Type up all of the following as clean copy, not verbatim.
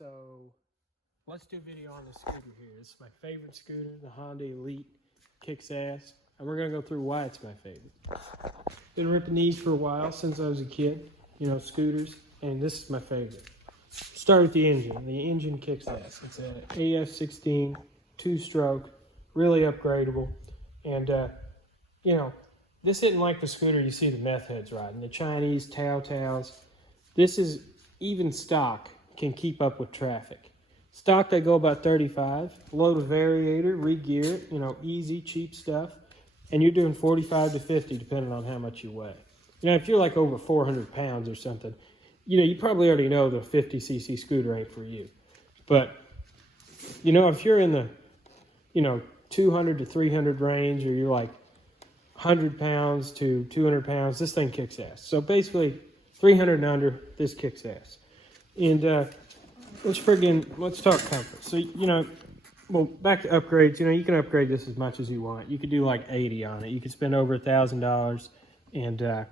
So let's do a video on this scooter here. This is my favorite scooter, the Honda Elite. Kicks ass. And we're going to go through why it's my favorite. Been ripping these for a while, since I was a kid, scooters. And this is my favorite. Start with the engine. The engine kicks ass. It's an AF16, 2-stroke, really upgradable. And, this isn't like the scooter you see the meth heads riding. The Chinese Taos. This is even stock can keep up with traffic. Stock, they go about 35. Load a variator, re-gear it, easy, cheap stuff. And you're doing 45 to 50 depending on how much you weigh. If you're like over 400 pounds or something, you probably already know the 50cc scooter ain't for you. But, if you're in the, 200 to 300 range, or you're like 100 pounds to 200 pounds, this thing kicks ass. So basically, 300 and under, this kicks ass. And let's talk comfort. So, back to upgrades, you can upgrade this as much as you want. You could do like 80 on it. You could spend over $1,000 and,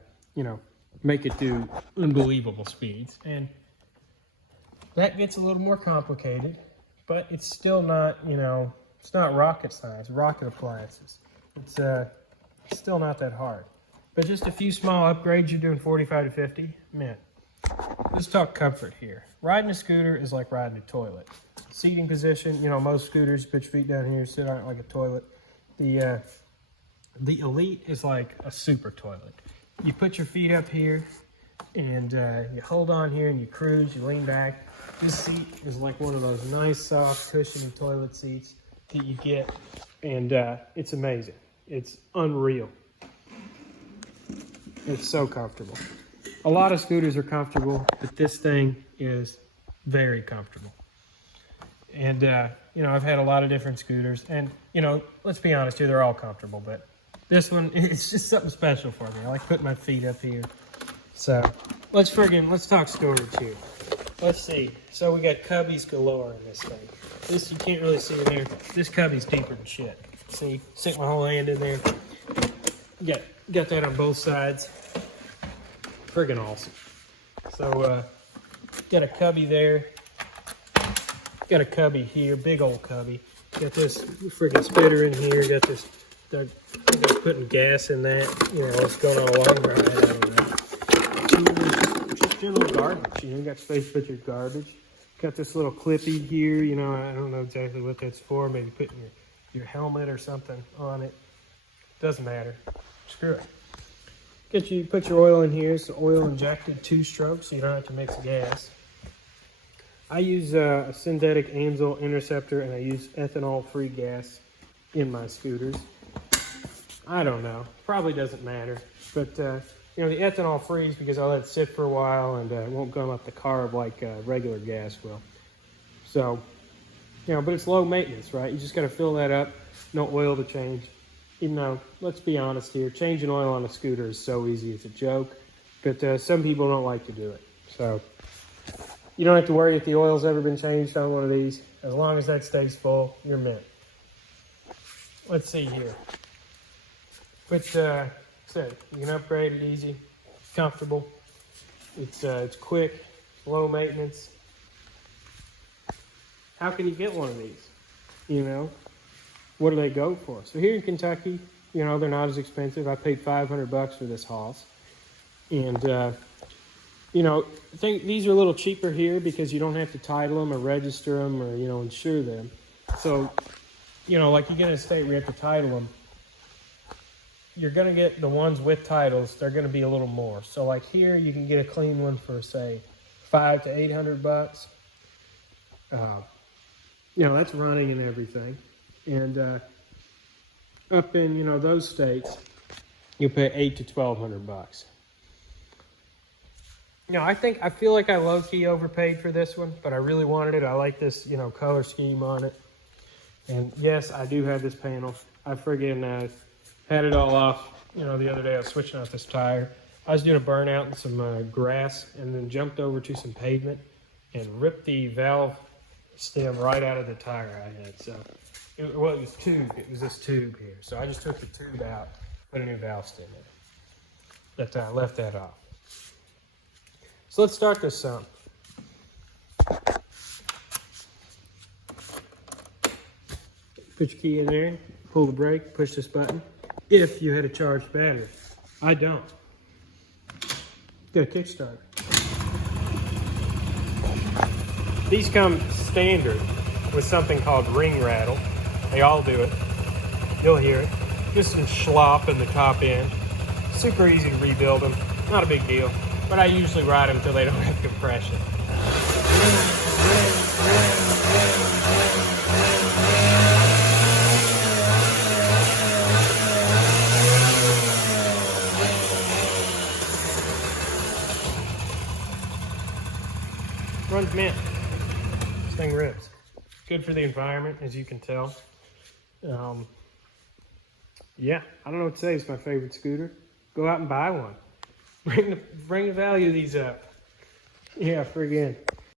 make it do unbelievable speeds. And that gets a little more complicated, but it's still not, it's not rocket science, rocket appliances. It's still not that hard. But just a few small upgrades, you're doing 45 to 50, man. Let's talk comfort here. Riding a scooter is like riding a toilet. Seating position, most scooters, put your feet down here, sit on it like a toilet. The Elite is like a super toilet. You put your feet up here, and you hold on here, and you cruise, you lean back. This seat is like one of those nice, soft, cushiony toilet seats that you get, and it's amazing. It's unreal. It's so comfortable. A lot of scooters are comfortable, but this thing is very comfortable. And, I've had a lot of different scooters, and, let's be honest here, they're all comfortable, but this one, it's just something special for me. I like putting my feet up here. So, let's talk storage here. Let's see. So we got cubbies galore in this thing. This, you can't really see in there. This cubby's deeper than shit. See, stick my whole hand in there. Got that on both sides. Friggin' awesome. So, got a cubby there. Got a cubby here, big old cubby. Got this friggin' spitter in here. Got this, they're putting gas in that. What's going on along right now. Just general garbage. You got space to put your garbage. Got this little clippy here. I don't know exactly what that's for. Maybe putting your helmet or something on it. Doesn't matter. Screw it. Put your oil in here. It's oil injected 2-stroke, so you don't have to mix gas. I use a synthetic Ansel interceptor, and I use ethanol-free gas in my scooters. I don't know. Probably doesn't matter. But, the ethanol frees because I let it sit for a while, and it won't gum up the carb like regular gas will. So, but it's low maintenance, right? You just got to fill that up. No oil to change. Even though, let's be honest here, changing oil on a scooter is so easy, it's a joke. But some people don't like to do it. So, you don't have to worry if the oil's ever been changed on one of these. As long as that stays full, you're mint. Let's see here. But, you can upgrade it easy, comfortable. It's quick, low maintenance. How can you get one of these? What do they go for? So here in Kentucky, they're not as expensive. I paid $500 for this Haas. And, I think these are a little cheaper here because you don't have to title them or register them or, insure them. So, like you get in a state where you have to title them, you're going to get the ones with titles, they're going to be a little more. So like here, you can get a clean one for, say, $500 to $800. That's running and everything. And up in, those states, you pay $800 to $1,200. I feel like I low-key overpaid for this one, but I really wanted it. I like this, color scheme on it. And yes, I do have this panel. I friggin' had it all off, the other day I was switching out this tire. I was doing a burnout in some grass and then jumped over to some pavement and ripped the valve stem right out of the tire I had. So, it was tube. It was this tube here. So I just took the tube out, put a new valve stem in it. Left that off. So let's start this some. Put your key in there, pull the brake, push this button. If you had a charged battery. I don't. Got a Kickstarter. These come standard with something called ring rattle. They all do it. You'll hear it. Just some slop in the top end. Super easy to rebuild them. Not a big deal. But I usually ride them until they don't have compression. Runs mint. This thing rips. Good for the environment, as you can tell. Yeah, I don't know what to say. It's my favorite scooter. Go out and buy one. Bring the value of these up. Yeah, friggin'.